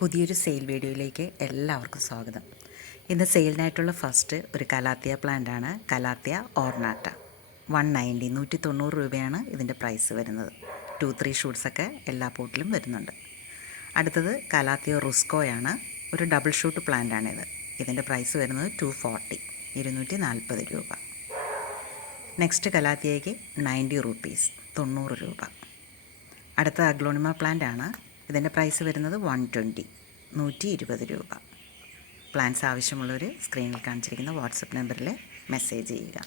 പുതിയൊരു സെയിൽ വീഡിയോയിലേക്ക് എല്ലാവർക്കും സ്വാഗതം. ഇന്ന് സെയിലിനായിട്ടുള്ള ഫസ്റ്റ് ഒരു കലാത്തിയ പ്ലാന്റ് ആണ്. കലാത്തിയ ഓർണാറ്റ 190 രൂപയാണ് ഇതിൻ്റെ പ്രൈസ് വരുന്നത്. 2-3 ഷൂട്ട്സൊക്കെ എല്ലാ പോട്ടിലും വരുന്നുണ്ട്. അടുത്തത് കലാത്തിയ റുസ്കോയാണ്. ഒരു ഡബിൾ ഷൂട്ട് പ്ലാന്റ് ആണിത്. ഇതിൻ്റെ പ്രൈസ് വരുന്നത് 240 രൂപ. നെക്സ്റ്റ് കലാത്തിയയ്ക്ക് 90 റുപ്പീസ് 90 രൂപ. അടുത്ത അഗ്ലോണിമ പ്ലാന്റ് ആണ്. ഇതിൻ്റെ പ്രൈസ് വരുന്നത് 120 രൂപ. പ്ലാൻസ് ആവശ്യമുള്ളവർ സ്ക്രീനിൽ കാണിച്ചിരിക്കുന്ന വാട്സപ്പ് നമ്പറിൽ മെസ്സേജ് ചെയ്യുക.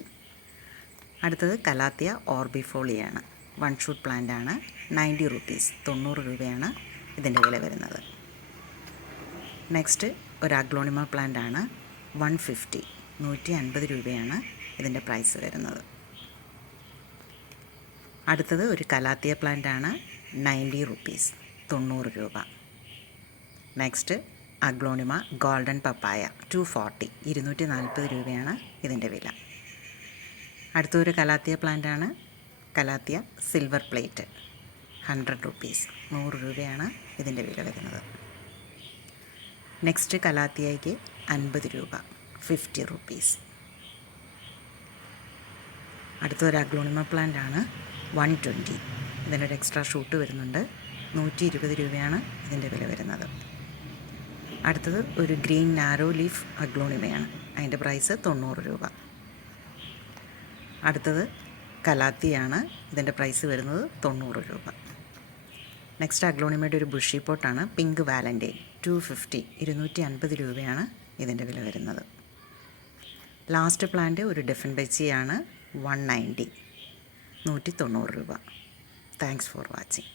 അടുത്തത് കലാത്തിയ ഓർബിഫോളിയാണ്. 1 ഷൂട്ട് പ്ലാന്റ് ആണ്. 90 റുപ്പീസ് 90 രൂപയാണ് ഇതിൻ്റെ വില വരുന്നത്. നെക്സ്റ്റ് ഒരു അഗ്ലോണിമ പ്ലാന്റ് ആണ്. 150 രൂപയാണ് ഇതിൻ്റെ പ്രൈസ് വരുന്നത്. അടുത്തത് ഒരു കലാത്തിയ പ്ലാന്റ് ആണ്. 90 റുപ്പീസ് 90 രൂപ. നെക്സ്റ്റ് അഗ്ലോണിമ ഗോൾഡൻ പപ്പായ 240 രൂപയാണ് ഇതിൻ്റെ വില. അടുത്തൊരു കലാത്തിയ പ്ലാന്റ് ആണ്. കലാത്തിയ സിൽവർ പ്ലേറ്റ് 100 റുപ്പീസ് 100 രൂപയാണ് ഇതിൻ്റെ വില വരുന്നത്. നെക്സ്റ്റ് കലാത്തിയയ്ക്ക് 50 രൂപ 50 റുപ്പീസ്. അടുത്തൊരു അഗ്ലോണിമ പ്ലാന്റ് ആണ്. 120. ഇതിൻ്റെ ഒരു എക്സ്ട്രാ ഷൂട്ട് വരുന്നുണ്ട്. 120 രൂപയാണ് ഇതിൻ്റെ വില വരുന്നത്. അടുത്തത് ഒരു ഗ്രീൻ നാരോ ലീഫ് അഗ്ലോണിമയാണ്. അതിൻ്റെ പ്രൈസ് 90 രൂപ. അടുത്തത് കലാത്തിയാണ്. ഇതിൻ്റെ പ്രൈസ് വരുന്നത് 90 രൂപ. നെക്സ്റ്റ് അഗ്ലോണിമയുടെ ഒരു ബുഷി പോട്ടാണ്. പിങ്ക് വാലൻ്റൈൻ 250 രൂപയാണ് ഇതിൻ്റെ വില വരുന്നത്. ലാസ്റ്റ് പ്ലാന്റ് ഒരു ഡിഫൻ ബെച്ചിയാണ്. 190 രൂപ. Thanks for watching.